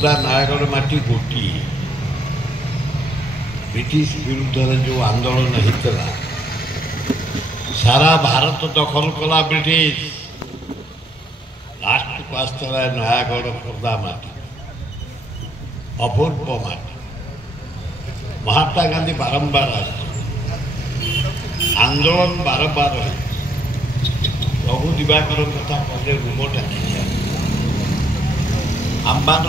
नयगढ़ माटी गोटी ब्रिटिश विरुद्ध जो आंदोलन होता सारा भारत दखल कला ब्रिटिश लास्ट को आसला नयगढ़ खोर्धा माटी अपूर्व माटी महात्मा गांधी बारंबार आंदोलन बारंबार प्रभु दिवाकर कथा कहले रूम टाकी आम्बान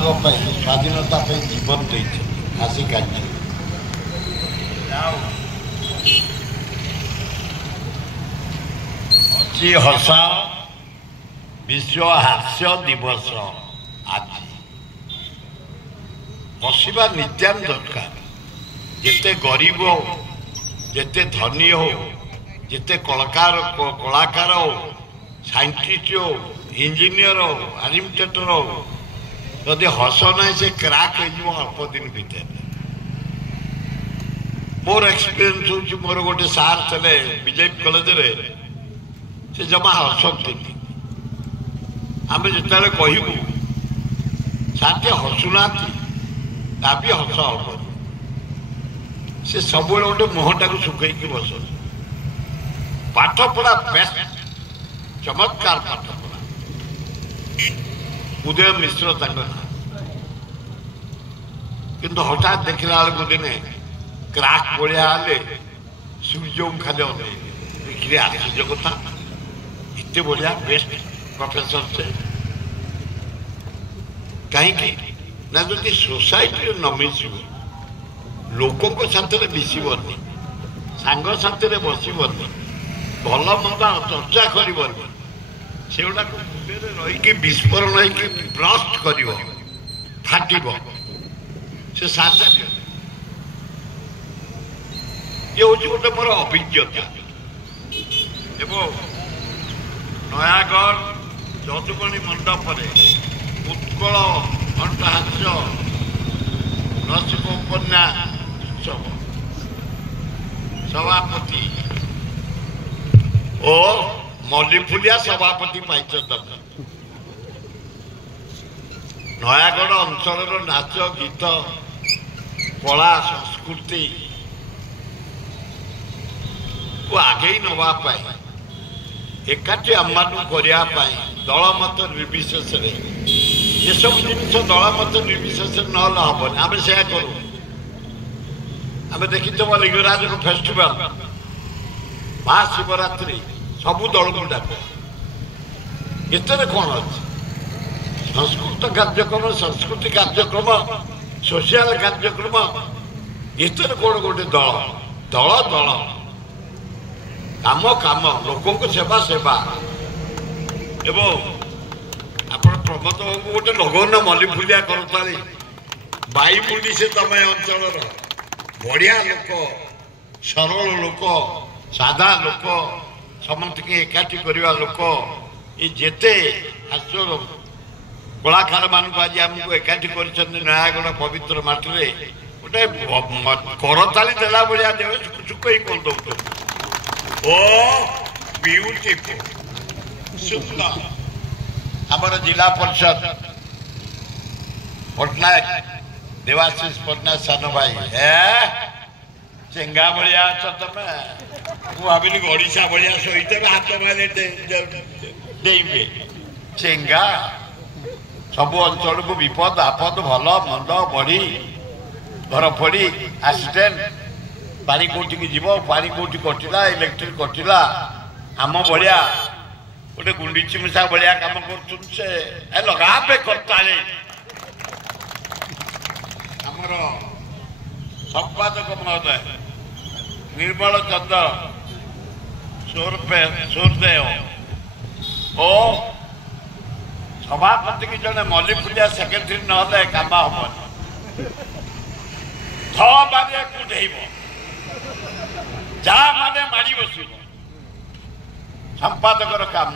स्वाधीनता जीवन दे फांसी काटी हस विश्व हास्य दिवस आज हसवा नित्यान दरकार जिते गरीब हो जिते धनी हो जिते कलाकार हो साइंटिस्ट हो इंजीनियर हो एडमिनिस्ट्रेटर हो जदि हस ना से क्राक हो अल्प दिन भीतर मोर एक्सपीरियंस हो मोर गोटे सार थे बीजेपी कॉलेज से जमा हसती आम जो कहबू सारे हसुना भी हस हम से सब गोटे मुहटा को सुखई बस पाठ पढ़ा बेस्ट चमत्कार पाठ पढ़ा उदय मिश्र किंतु हठात देखला बेलू दिने क्राक भाया सूर्य खाली देखिए आश्चर्य कथा इतने बढ़िया बेस्ट प्रोफेसर से कहीं ना जदि सोसाइटी न मिसब लोकों साथ मिसबनी सांग साथी बसबनी भल मंद चर्चा करनी से रही विस्फोरण होगी ब्रस्ट कर फाटब से साथ ये हूँ गोटे मोर अभिज्ञता नयागढ़ जदुमणि मंडप उत्कल कंठहास्य नरसिंह उपन्यास सभापति ओ मल्लीफुलिया सभापति पाइछ नयागढ़ अंचल नाच गीत कला संस्कृति को आगे नवाई एकाठी आम करने दल मत निर्विशेष ये सब जिन दल मत निर्विशेष न हेनी आम से करूँ आम देखी लिंगराज फेस्टिवल महाशिवरात्रि सबू दल को डाक इतने कौन अच्छे संस्कृत कार्यक्रम संस्कृति कार्यक्रम सोशल कार्यक्रम इतने कौन गोटे दल दल दल काम काम लोकों सेवा सेवा एवं आप प्रमोद बाबू गोटे लगौन मल्लीफुलिया करता बाईमुंडी से तुम अंचल बढ़िया लोक सरल लोक साधा लोक समस्त के एकाठी करवा लोक ये जेते हास्य कलाकार मान आज आमको एकाठी कर नयागढ़ पवित्र माटी गोटे करताली देला भाया देवे चुकई कौन दौर ओ ब्यूटीफुल सुंदर आमर जिला परिषद पट्टनायक देवाशीष पट्टनायक सान भाई चेंगा भाया अच्छा तुम भाविली ओडिशा भाया सहित हाथ मारे चेंगा सब अंचल को विपद आपद भल मंद बढ़ी घर फड़ी एक्सीडेंट पानी कौटी जीव पानी कौटी कटिला इलेक्ट्रिक कटिला आम भाया गोटे गुंडीची मूषा भाया कम कर लगा पे करता आमर संपादक महोदय निर्मल चंद्र सूरदेव ओ सभापति की जड़े मल्लीफुलिया सेक्रेटरी ना काम हम थे कुटेब जहाँ माने मारी बस संपादक काम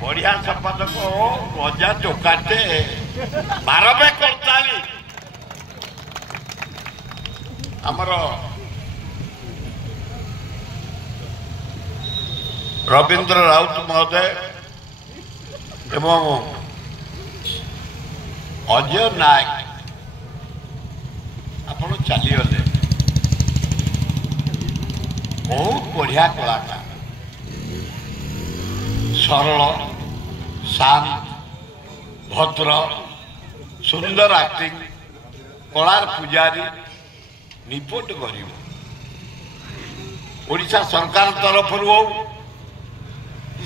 बढ़िया संपादक गजा चौकाटे बारबे करताली आमर रवींद्र राउत महोदय एवं अजय नायक आपण चलीगले बहुत बढ़िया कलाकार सरल शांत भद्र सुंदर एक्टिंग कलार पुजारी निपट गरीब ओडिशा सरकार तरफ हो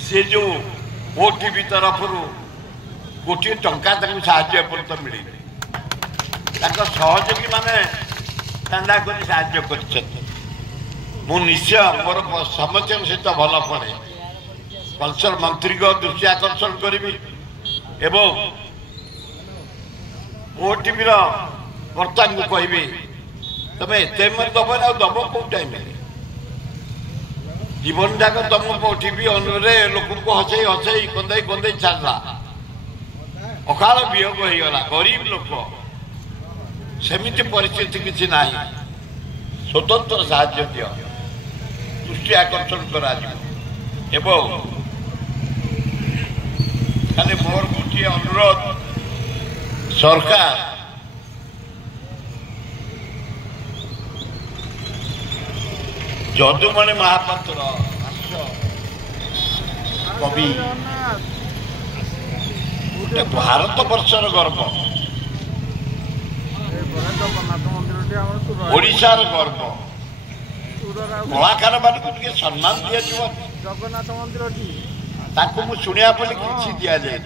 से जो ओटीवी तरफ गोटे टंका साहाय्य पर्यंत मिले सहयोगी मैंने चांदा कर साहाय्य कर निश्चय मोर समस्या सहित भल पड़े कल्चर मंत्री को दृष्टि आकर्षण करी एवं ओटीवी बर्तमान को कहि तुम एत दब ना दब कौ टाइम जीवन जाक तुम ओटीवी अनुरे लोक को हसई हसई कंदई कंदई छाड़ा अकाल वियोग होगला गरीब लोक सेमिति परिस्थिति किसी ना स्वतंत्र साहाय्य दियो दृष्टि आकर्षण करा एवं खाली मोर गोटे अनुरोध सरकार जदुमणि महापात्र कवि गोटे भारत वर्षर गर्व ओडिशार गर्व कलाकार मान सम्मान दिया जगन्नाथ मंदिर मुझे शुणा पड़े कि दि जाए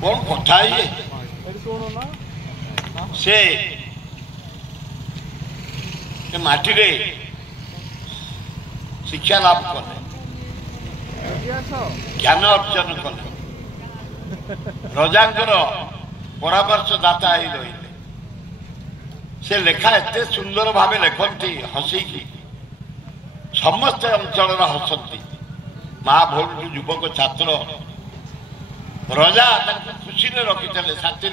कौन कथा से माटी रे शिक्षा लाभ कले ज्ञान अर्जन कले रजांकर परामर्शदाता ही रही से लेखा एत सुंदर भाव लिखती हसिकी समस्त अंचल हसती माँ भोलू युवक छात्र रजा खुशी रखी साथी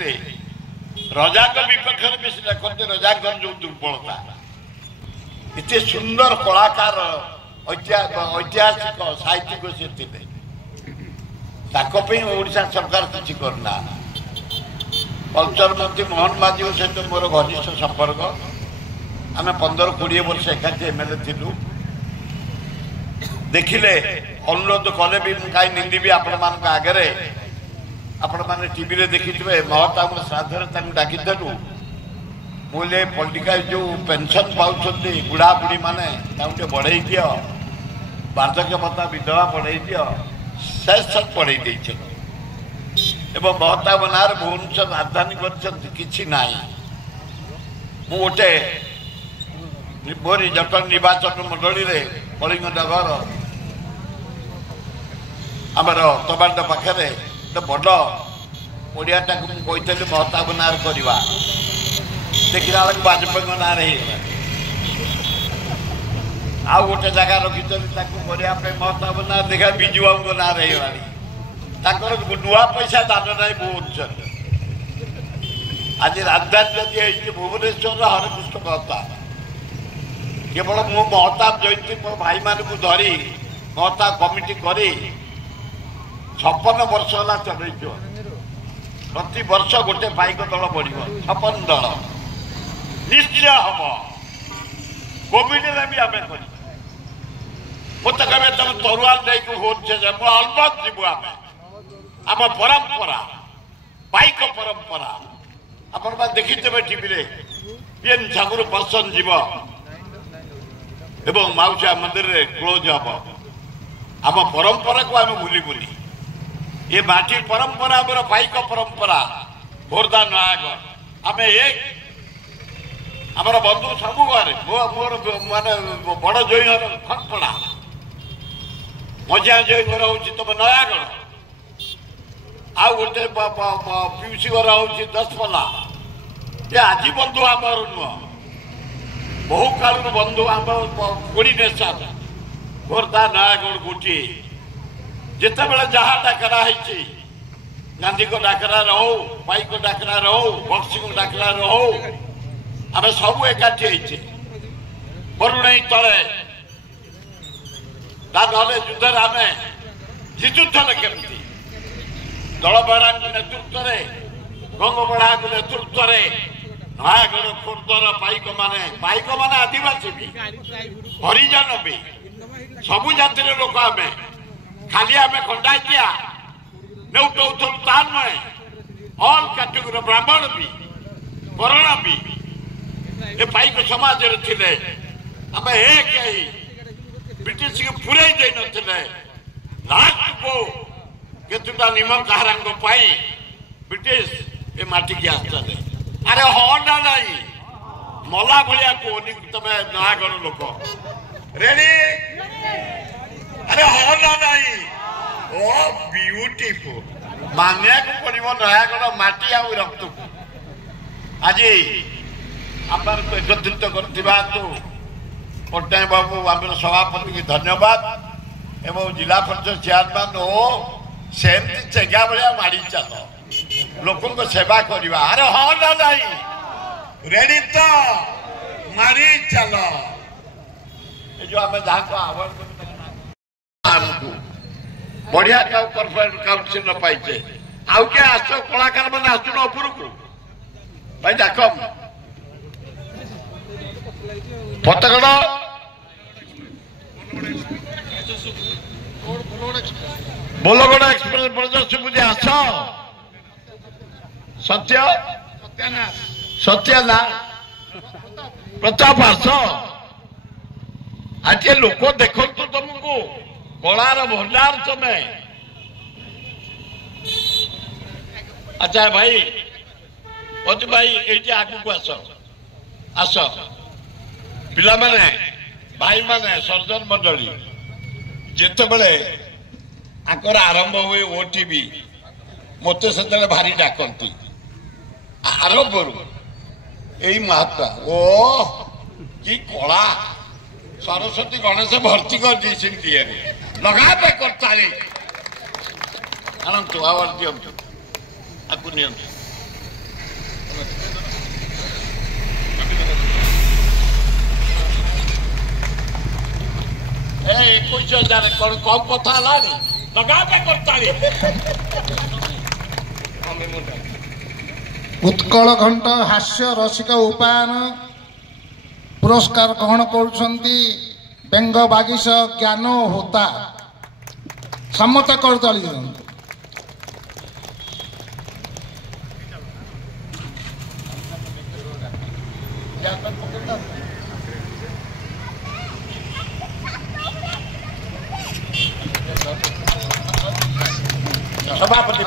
रजा विपक्ष में बेस लिखते रजाकर जो दुर्बलता इतने सुंदर कलाकार ऐतिहासिक साहित्यिक से ओडिशा सरकार किसी करना कल्चर मंत्री मोहन माझी सहित मोर घनिष्ठ संपर्क आम 15-20 वर्ष एकाठी एमएलए थिलु देखिले अनुरोध कले भी कहीं निंदी आपण मान आगे आपण मैंने टीवी रे देखी महता श्राद्ध डाकी बोले पॉलिटिकल जो पेंशन पाँच बुढ़ा बुढ़ी माने बढ़े दि वार्धक्य भत्ता विधवा बढ़े दि शेष बढ़े महता ना भुवनेश्वर राजधानी कर गोटे मोरी जटन निर्वाचन मंडली रे कलिंग नगर आमर तबाट पाखे तो बड़ ओडियाटा मुझे महताब ना करवा देखला बेलू बाजपेयी ना आ गोटे जगह रखी महताब ना देखा विजु बाबू ना रही नुआ पैसा दान ना भुवनेश्वर आज राजधानी जदि भुवनेश्वर हरकृष्ण महता केवल मु महताब जयंती मो भाई मान धरी महताब कमिटी करी 56 वर्ष है चल प्रति वर्ष गोटे बाइक दल बढ़ 56 दल निश्चय हम कोविड भी आम कर मत कहे तुम तरुआ नहीं हो अलबत जीव आम परंपरा बाइक परंपरा आपण देखिथे टीवी पीएन ठाकुर पर्सन जीव एवं माउसिया मंदिर रे क्लोज हम आम परंपरा को आम भूली भूली ये माटी परंपरा आमर बाइक परंपरा खोर्धा नयागढ़ आम एक आमर बंधु सब गाँव मोर माने बड़ जईर खनपड़ा मझिया जई घर हूँ तुम नयागढ़ आ गोटे पीसी घर हूँ 10पल्ला ये आज बंधु आमर नुह बहु काल बंधु आम कोर्डिनेशन खोर्धा नयागढ़ गोटे जिते बड़े जहाँ डाकरा गांधी को डाकरा हो पाई को डाकरा हो बक्सी को डाकरा हो आम सब एकाठी बरुणई तले युद्ध आम जितुले केमती ଦଳବେହେରା ନେତୃତ୍ୱରେ ଗଙ୍ଗବଢା ନେତୃତ୍ୱରେ ନୟାଗଡ଼ ଖୋର୍ଦ୍ଧର ପାଇକମାନେ ଆଦିବାସୀ ବି ହରିଜନ ବି ସବୁ ଜାତିର ଲୋକ ଆମେ ଖାଲି ଆମେ ଖଣ୍ଡାଇତିଆ ନେଉଟଉଥିଲୁ ତା ନୁହେଁ ଅଲ୍ କାଟେଗୋରୀ ବ୍ରାହ୍ମଣ ବି ବରଣ ବି ଏ ପାଇକ ସମାଜରେ ଥିଲେ ଆମେ ଏକ ହେଇ ବ୍ରିଟିଶକୁ ପୁରେଇ ଦେଇନଥିଲେ ଲାଷ୍ଟକୁ କେତେଟା ନିମ କାହାରାଙ୍କ ପାଇଁ ବ୍ରିଟିଶ ଏ ମାଟିକି ଆସିଥିଲେ ଆରେ ହଁ ନା ନାହିଁ ମଲା ଭଳିଆ କୁହନି ତମେ ନୟାଗଡ଼ ଲୋକ ରେଡି ଆରେ ହଁ ନା ନାହିଁ ଓ ବିୟୁଟିଫୁଲ ମାନିବାକୁ ପଡିବ ନୟାଗଡ଼ ମାଟି ଆଉ ରକ୍ତକୁ ଆଜି ଆମକୁ ଏକତ୍ରିତ କରିଥିବା ପଟ୍ଟନାୟକ ବାବୁ ଆମର ସଭାପତିଙ୍କୁ ଧନ୍ୟବାଦ ଏବଂ ଜିଲ୍ଲା ପରିଷଦ ଚେୟାରମ୍ୟାନ ଓ ସେମିତି ଚେଙ୍ଗା ଭଳିଆ ମାଡ଼ି ଚାଲ ଲୋକଙ୍କ ସେବା କରିବା ଆରେ ହଁ ନା ନାହିଁ ରେଡି ତ ମାରି ଚାଲ ଏ ଯୋଉ ଆମେ ଯାହାକୁ ଆହ୍ୱାନ ଆମକୁ ବଢିଆ କର୍ପୋରେଟ କାଉନସିଲ ପାଇଛେ ଆଉ କିଏ ଆସ କଳାକାର ମାନେ ଆସୁନ ଉପରକୁ ଭାଇ ଦେଖ ଫତେଗଡ଼ ବୋଲଗଡ଼ ଏକ୍ସପ୍ରେସ ବ୍ରଜସୁବୁଦ୍ଧି ଆସ ସତ୍ୟନା ପ୍ରତାପ ଆସ ଆଜି ଲୋକ ଦେଖନ୍ତୁ ତମକୁ କଳାର ଭଣ୍ଡାର ତମେ ଆଚ୍ଛା ଭାଇ ଅତି ଭାଇ ଏଇଠି ଆଗକୁ ଆସ ପିଲାମାନେ ଭାଇମାନେ ସର୍ଜନ ମଣ୍ଡଳୀ ଯେତେବେଳେ ଆଙ୍କର ଆରମ୍ଭ ହୁଏ ଓଟିଭି ମୋତେ ସେତେବେଳେ ଭାରି ଡାକନ୍ତି ଆରମ୍ଭରୁ ଏଇ ମହାତ୍ମା ଓ କି କଳା ସରସ୍ୱତୀ ଗଣେଶ ଭର୍ତ୍ତି କରିଦେଇଛନ୍ତି ଟିଏରେ ଲଗାବେ କରତାଳି ଆଣନ୍ତୁ ଆୱାର୍ଡ ଦିଅନ୍ତୁ ଆକୁ ନିଅନ୍ତୁ ଏ 21,000 କଣ କମ କଥା ହେଲାନି ଲଗାବେ କରତାଳି ଉତ୍କଳ ଘଣ୍ଟ ହାସ୍ୟ ରସିକ ଉପାୟନ ପୁରସ୍କାର ଗ୍ରହଣ କରୁଛନ୍ତି ବେଙ୍ଗ ବାଗିଶ ଜ୍ଞାନ ହୋତା ସମସ୍ତେ କରତାଳି ଦିଅନ୍ତୁ ସଭାପତି